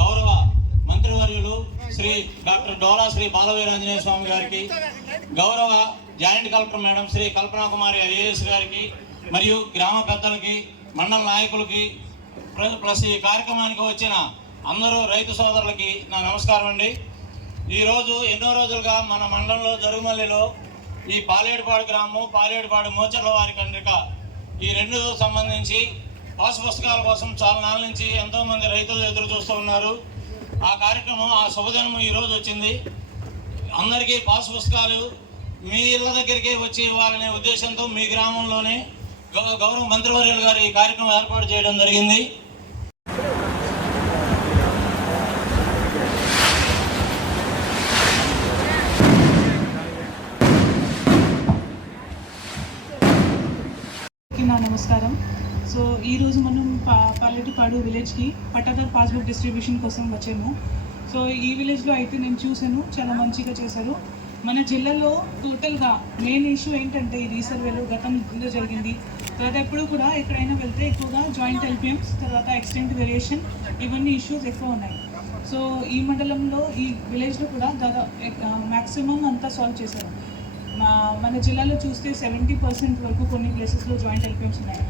గౌరవ మంత్రివర్యులు శ్రీ డాక్టర్ డోలా శ్రీ బాలవీరాంజనేయ స్వామి గారికి, గౌరవ జాయింట్ కలెక్టర్ మేడం శ్రీ కల్పనా కుమారి ఐఏఎస్ గారికి, మరియు గ్రామ పెద్దలకి, మండల నాయకులకి, ప్లస్ ఈ కార్యక్రమానికి వచ్చిన అందరూ రైతు సోదరులకి నా నమస్కారం అండి. ఈరోజు ఎన్నో రోజులుగా మన మండలంలో జరుగుమల్లిలో ఈ పాలేడుపాడు గ్రామం, పాలేడుపాడు మోచర్ల వారి కండ్రిక, ఈ రెండు సంబంధించి పాసు పుస్తకాల కోసం చాలా నాళ్ళ నుంచి ఎంతోమంది రైతులు ఎదురు చూస్తూ ఉన్నారు. ఆ కార్యక్రమం, ఆ శుభదినం ఈరోజు వచ్చింది. అందరికీ పాసు పుస్తకాలు మీ ఇళ్ళ దగ్గరికి వచ్చి ఇవ్వాలనే ఉద్దేశంతో మీ గ్రామంలోనే గౌరవ మంత్రివర్యులు గారు ఈ కార్యక్రమం ఏర్పాటు చేయడం జరిగింది. నమస్కారం. సో ఈరోజు మనం పాలేటిపాడు విలేజ్కి పట్టాదార్ పాస్బుక్ డిస్ట్రిబ్యూషన్ కోసం వచ్చాము. సో ఈ విలేజ్లో అయితే నేను చూశాను, చాలా మంచిగా చేశారు. మన జిల్లాలో టోటల్గా మెయిన్ ఇష్యూ ఏంటంటే ఈ రీసర్వేలో గతంలో జరిగింది. తర్వాత ఎప్పుడు కూడా ఎక్కడైనా వెళ్తే ఎక్కువగా జాయింట్ ఎల్పిఎంస్, తర్వాత ఎక్స్టెంట్ వేరియేషన్, ఇవన్నీ ఇష్యూస్ ఎక్కువ ఉన్నాయి. సో ఈ మండలంలో ఈ విలేజ్లో కూడా దాదాపు మ్యాక్సిమం అంతా సాల్వ్ చేశారు. మన జిల్లాలో చూస్తే 70% వరకు కొన్ని ప్లేసెస్లో జాయింట్ ఎల్పిఎంస్ ఉన్నాయి.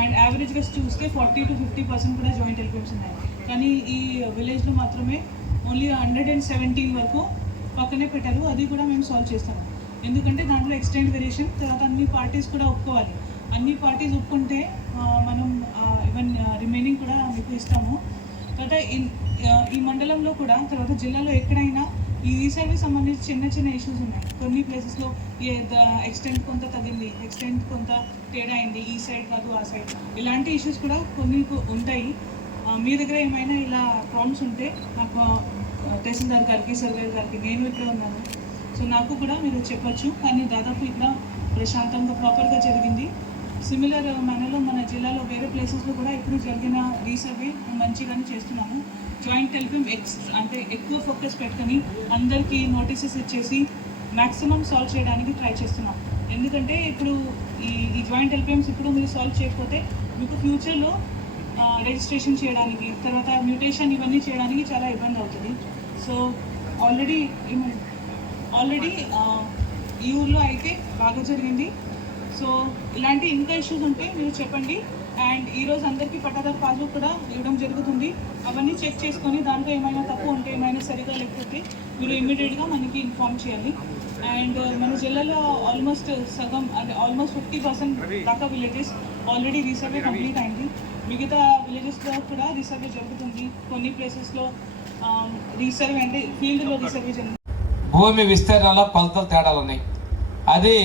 అండ్ యావరేజ్గా చూస్తే 40 to 50% కూడా జాయింట్ ఎల్పిఎంస్ ఉన్నాయి. కానీ ఈ విలేజ్లో మాత్రమే ఓన్లీ 117 వరకు పక్కనే పెట్టారు. అది కూడా మేము సాల్వ్ చేస్తాము. ఎందుకంటే దాంట్లో ఎక్స్టెంట్ వేరియేషన్, తర్వాత అన్ని పార్టీస్ కూడా ఒప్పుకోవాలి. అన్ని పార్టీస్ ఒప్పుకుంటే మనం ఈవెన్ రిమైనింగ్ కూడా మీకు ఇస్తాము. తర్వాత ఈ మండలంలో కూడా, తర్వాత జిల్లాలో ఎక్కడైనా ఈ రీసర్వే సంబంధించి చిన్న చిన్న ఇష్యూస్ ఉన్నాయి. కొన్ని ప్లేసెస్లో ఎక్స్టెంట్ కొంత తగ్గింది, ఎక్స్టెంట్ కొంత తేడా అయింది, ఈ సైడ్ కాదు ఆ సైడ్, ఇలాంటి ఇష్యూస్ కూడా కొన్ని ఉంటాయి. మీ దగ్గర ఏమైనా ఇలా ప్రాబ్లమ్స్ ఉంటే నాకు తహసీల్దార్ గారికి, సర్వేర్ గారికి, నేను ఇక్కడ ఉన్నాను, సో నాకు కూడా మీరు చెప్పచ్చు. కానీ దాదాపు ఇక్కడ ప్రశాంతంగా ప్రాపర్గా జరిగింది. సిమిలర్ మనలో మన జిల్లాలో వేరే ప్లేసెస్లో కూడా ఇప్పుడు జరిగిన రీసర్వే మంచిగానే చేస్తున్నాము. జాయింట్ ఎల్పిఎం అంటే ఎక్కువ ఫోకస్ పెట్టుకొని అందరికీ నోటీసెస్ ఇచ్చేసి మ్యాక్సిమం సాల్వ్ చేయడానికి ట్రై చేస్తున్నాం. ఎందుకంటే ఇప్పుడు ఈ జాయింట్ ఎల్పిఎంస్ ఇప్పుడు మీరు సాల్వ్ చేయకపోతే మీకు ఫ్యూచర్లో రిజిస్ట్రేషన్ చేయడానికి, తర్వాత మ్యూటేషన్ ఇవన్నీ చేయడానికి చాలా ఇబ్బంది అవుతుంది. సో ఆల్రెడీ ఈ ఊర్లో అయితే బాగా జరిగింది. సో ఇలాంటి ఇంకా ఇష్యూస్ ఉంటే మీరు చెప్పండి. అండ్ ఈరోజు అందరికీ పట్టాదార్ పాస్బుక్ కూడా ఇవ్వడం జరుగుతుంది. అవన్నీ చెక్ చేసుకొని దాంట్లో ఏమైనా తప్పు ఉంటే, ఏమైనా సరిగా లేకపోతే మీరు ఇమ్మీడియట్గా మనకి ఇన్ఫార్మ్ చేయాలి. అండ్ మన జిల్లాలో ఆల్మోస్ట్ సగం, అంటే ఆల్మోస్ట్ 50% దాకా విలేజెస్ ఆల్రెడీ రీసర్వే కంప్లీట్ అయింది. మిగతా విలేజెస్లో కూడా రీసర్వే జరుగుతుంది. కొన్ని ప్లేసెస్లో రీసర్వే అంటే ఫీల్డ్లో రీసర్వే జరుగుతుంది. భూమి విస్తీర్ణంలో కొలతలు తేడాలు ఉన్నాయి. అది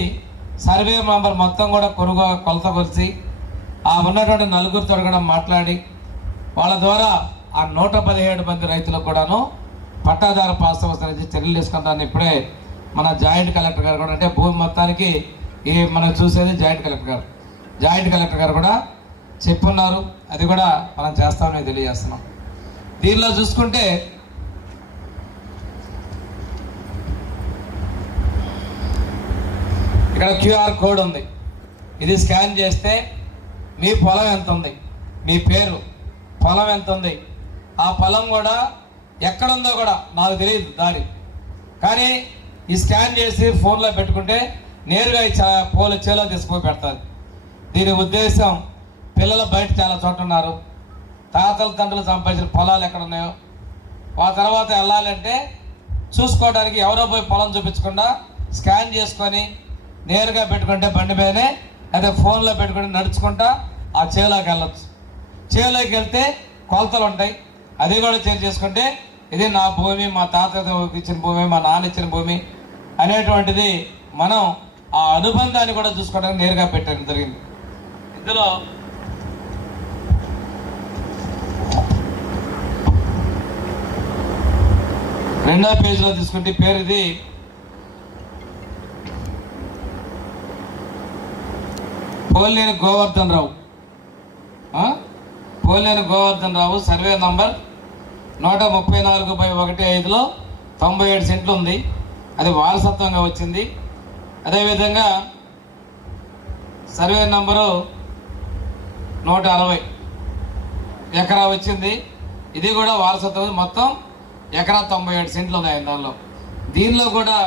సర్వే మెంబర్ మొత్తం కూడా కొలత కొలిసి ఆ ఉన్నటువంటి నలుగురితో కూడా మాట్లాడి వాళ్ళ ద్వారా ఆ 117 మంది రైతులకు కూడాను పట్టాదారు పాస్ అవసరం చర్యలు తీసుకుంటాను. ఇప్పుడే మన జాయింట్ కలెక్టర్ గారు కూడా, అంటే భూమి మొత్తానికి మనం చూసేది జాయింట్ కలెక్టర్ గారు కూడా చెప్పున్నారు. అది కూడా మనం చేస్తామని తెలియజేస్తున్నాం. దీనిలో చూసుకుంటే ఇక్కడ QR కోడ్ ఉంది. ఇది స్కాన్ చేస్తే మీ పొలం ఎంత ఉంది, మీ పేరు, పొలం ఎంత ఉంది, ఆ పొలం కూడా ఎక్కడుందో కూడా నాకు తెలియదు దారి. కానీ ఈ స్కాన్ చేసి ఫోన్లో పెట్టుకుంటే నేరుగా చేలో తీసుకుపోయి పెడతారు. దీని ఉద్దేశం పిల్లలు బయట చాలా చోట ఉన్నారు, తాతల తండ్రులు సంపాదించిన పొలాలు ఎక్కడ ఉన్నాయో ఆ తర్వాత వెళ్ళాలంటే చూసుకోవడానికి ఎవరో పోయి పొలం చూపించకుండా స్కాన్ చేసుకొని నేరుగా పెట్టుకుంటే బండి మీదనే, అదే ఫోన్లో పెట్టుకుని నడుచుకుంటా ఆ చేలోకి వెళ్ళచ్చు. చేలోకి వెళ్తే కొలతలు ఉంటాయి, అది కూడా చేంజ్ చేసుకుంటే ఇది నా భూమి, మా తాత ఇచ్చిన భూమి, మా నాన్న ఇచ్చిన భూమి అనేటువంటిది మనం ఆ అనుబంధాన్ని కూడా చూసుకోవడానికి నేరుగా పెట్టడం జరిగింది. ఇందులో రెండో పేజీలో తీసుకుంటే పేరు ఇది పోలేని గోవర్ధన్ రావు సర్వే నంబర్ 134/15లో 97 సెంట్లు ఉంది. అది వారసత్వంగా వచ్చింది. అదేవిధంగా సర్వే నంబరు 160 ఎకరా వచ్చింది. ఇది కూడా వారసత్వం. మొత్తం ఎకరా 97 సెంట్లు ఉన్నాయి దానిలో. దీనిలో కూడా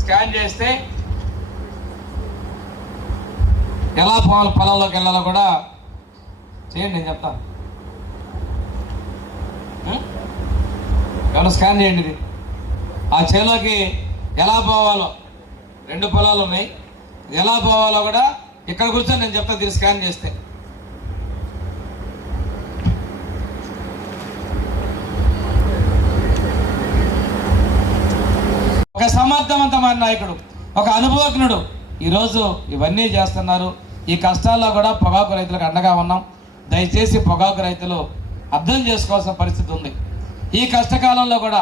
స్కాన్ చేస్తే ఎలా పొలంలోకి వెళ్ళాలో కూడా చేయండి, నేను చెప్తాను. ఏమన్నా స్కాన్ చేయండి. ఇది ఆ చేలోకి ఎలా పోవాలో, 2 పొలాలు ఉన్నాయి, ఎలా పోవాలో కూడా ఇక్కడ కూర్చొని నేను చెప్తాను. దీన్ని స్కాన్ చేస్తే ఒక సమర్థవంతమైన నాయకుడు, ఒక అనుభవజ్ఞుడు ఈరోజు ఇవన్నీ చేస్తున్నారు. ఈ కష్టాల్లో కూడా పొగాకు రైతులకు అండగా ఉన్నాం. దయచేసి పొగాకు రైతులు అర్థం చేసుకోవాల్సిన పరిస్థితి ఉంది. ఈ కష్టకాలంలో కూడా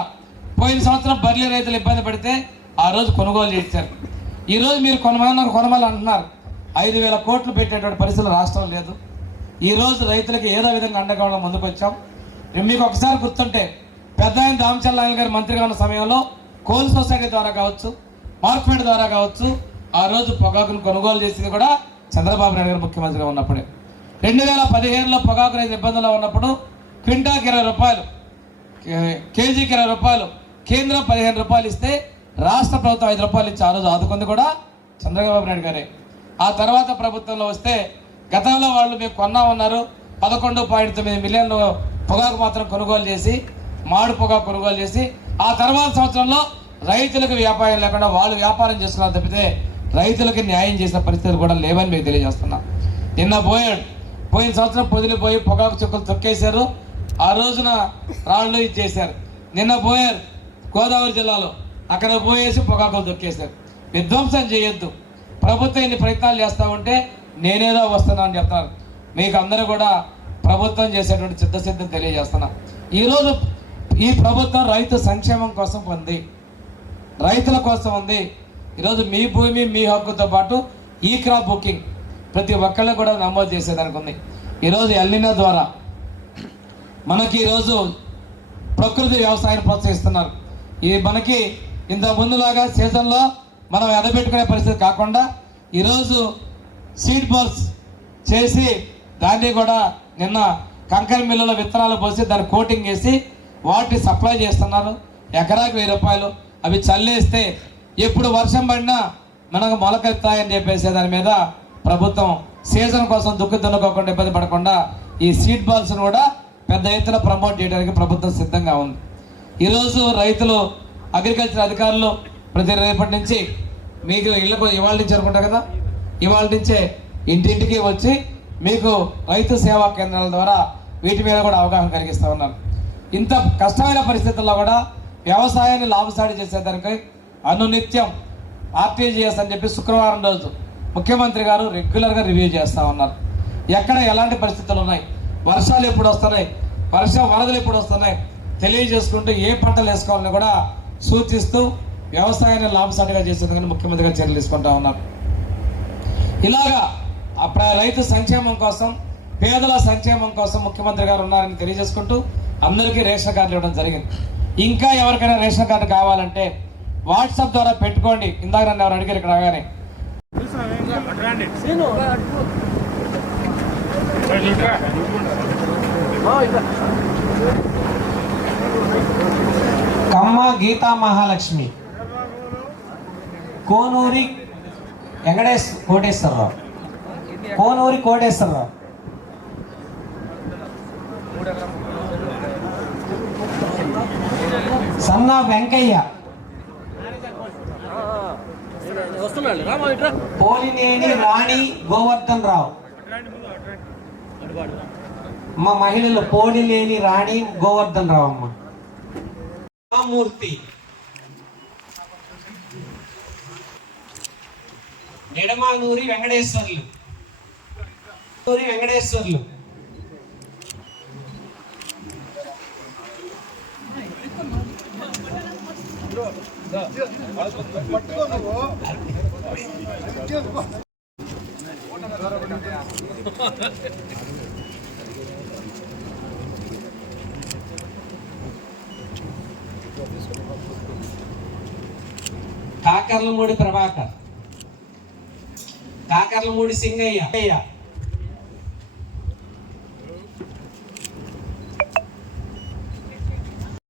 పోయిన సంవత్సరం బర్లీ రైతులు ఇబ్బంది పడితే ఆ రోజు కొనుగోలు చేశారు. ఈరోజు మీరు కొనమని అంటున్నారు. 5,000 కోట్లు పెట్టేటువంటి పరిస్థితులు రాష్ట్రం లేదు. ఈరోజు రైతులకి ఏదో విధంగా అండగా ఉండడం ముందుకు వచ్చాం. మీకు ఒకసారి గుర్తుంటే పెద్ద ఆయన రామచంద్రరాయన గారు మంత్రిగా ఉన్న సమయంలో కోల్ సొసైటీ ద్వారా కావచ్చు, మార్కెట్ ద్వారా కావచ్చు, ఆ రోజు పొగాకును కొనుగోలు చేసింది కూడా చంద్రబాబు నాయుడు గారు ముఖ్యమంత్రిగా ఉన్నప్పుడే. 2015లో పొగాకు రైతు ఇబ్బందుల్లో ఉన్నప్పుడు క్వింటాకి 20 రూపాయలు, కేజీకి 20 రూపాయలు, కేంద్రం 15 రూపాయలు ఇస్తే రాష్ట్ర ప్రభుత్వం 5 రూపాయలు ఇచ్చి ఆ రోజు ఆదుకుంది కూడా చంద్రబాబు నాయుడు గారే. ఆ తర్వాత ప్రభుత్వంలో వస్తే గతంలో వాళ్ళు మేము కొన్నా ఉన్నారు 11.9 మిలియన్లు పొగాకు మాత్రం కొనుగోలు చేసి, మాడు పొగాకు కొనుగోలు చేసి, ఆ తర్వాత సంవత్సరంలో రైతులకు వ్యాపారం లేకుండా వాళ్ళు వ్యాపారం చేసుకున్నారు తప్పితే రైతులకి న్యాయం చేసిన పరిస్థితులు కూడా లేవని మీకు తెలియజేస్తున్నా. నిన్న పోయిన సంవత్సరం పొదిలిపోయి పొగాకు చుక్కలు తొక్కేశారు. ఆ రోజున రాళ్ళు ఇచ్చేశారు. నిన్న పోయారు గోదావరి జిల్లాలో, అక్కడ పోయేసి పొగాకులు తొక్కేశారు. విధ్వంసం చేయొద్దు. ప్రభుత్వం ఇన్ని ప్రయత్నాలు చేస్తూ ఉంటే నేనేదో వస్తున్నా అని చెప్తాను. మీకు అందరూ కూడా ప్రభుత్వం చేసేటువంటి చిత్తశుద్ధిని తెలియజేస్తున్నా. ఈరోజు ఈ ప్రభుత్వం రైతు సంక్షేమం కోసం ఉంది, రైతుల కోసం ఉంది. ఈరోజు మీ భూమి మీ హక్కుతో పాటు ఈ క్రాప్ బుకింగ్ ప్రతి ఒక్కళ్ళు కూడా నమోదు చేసేదానికి ఉంది. ఈరోజు ఎల్నినో ద్వారా మనకి ఈరోజు ప్రకృతి వ్యవసాయాన్ని ప్రోత్సహిస్తున్నారు. మనకి ఇంత ముందులాగా సీజన్లో మనం ఎదబెట్టుకునే పరిస్థితి కాకుండా ఈరోజు సీడ్ బాల్స్ చేసి దాన్ని కూడా నిన్న కంకర మిల్లులో విత్తనాలు పోసి దాన్ని కోటింగ్ చేసి వాటిని సప్లై చేస్తున్నారు. ఎకరాకి 1000 రూపాయలు. అవి చల్లేస్తే ఎప్పుడు వర్షం పడినా మనకు మొలకెత్తాయని చెప్పేసి దాని మీద ప్రభుత్వం సీజన్ కోసం దున్నుకోకుండా ఇబ్బంది పడకుండా ఈ సీడ్ బాల్స్ను కూడా పెద్ద ఎత్తున ప్రమోట్ చేయడానికి ప్రభుత్వం సిద్ధంగా ఉంది. ఈరోజు రైతులు, అగ్రికల్చర్ అధికారులు ప్రతి రేపటి నుంచి మీకు ఇళ్ళకు ఇవాళ నుంచి అనుకుంటారు కదా, ఇవాళ నుంచే ఇంటింటికి వచ్చి మీకు రైతు సేవా కేంద్రాల ద్వారా వీటి మీద కూడా అవగాహన కలిగిస్తూ ఉన్నారు. ఇంత కష్టమైన పరిస్థితుల్లో కూడా వ్యవసాయాన్ని లాభసాటి చేసేదానికి అనునిత్యం ఆర్టీజీఎస్ అని చెప్పి శుక్రవారం రోజు ముఖ్యమంత్రి గారు రెగ్యులర్గా రివ్యూ చేస్తూ ఉన్నారు. ఎక్కడ ఎలాంటి పరిస్థితులు ఉన్నాయి, వర్షాలు ఎప్పుడు వస్తున్నాయి, వరదలు ఎప్పుడు వస్తున్నాయి తెలియజేసుకుంటూ ఏ పంటలు వేసుకోవాలని కూడా సూచిస్తూ వ్యవసాయాన్ని లాభసాటిగా చేసేందుకు ముఖ్యమంత్రి గారు చర్యలు తీసుకుంటా ఉన్నారు. ఇలాగా రైతు సంక్షేమం కోసం, పేదల సంక్షేమం కోసం ముఖ్యమంత్రి గారు ఉన్నారని తెలియజేసుకుంటూ అందరికీ రేషన్ కార్డులు ఇవ్వడం జరిగింది. ఇంకా ఎవరికైనా రేషన్ కార్డు కావాలంటే వాట్సాప్ ద్వారా పెట్టుకోండి. ఇందాక నన్ను ఎవరు అడిగారు ఇక్కడ రాగానే. కమ్మ గీతా మహాలక్ష్మి, కోనూరి కోటేశ్వరరావు, కోనూరి కోటేశ్వరరావు, సన్నా వెంకయ్య, పోలినేని రాణి గోవర్ధన్ రావు. మా మహిళలు పోలినేని రాణి గోవర్ధన్ రావు. అమ్మ మూర్తి, నిడమానూరి వెంకటేశ్వర్లు, వెంకటేశ్వర్లు, కాకర్లమూడి ప్రభాకర్, కాకర్లమూడి సింగయ్య,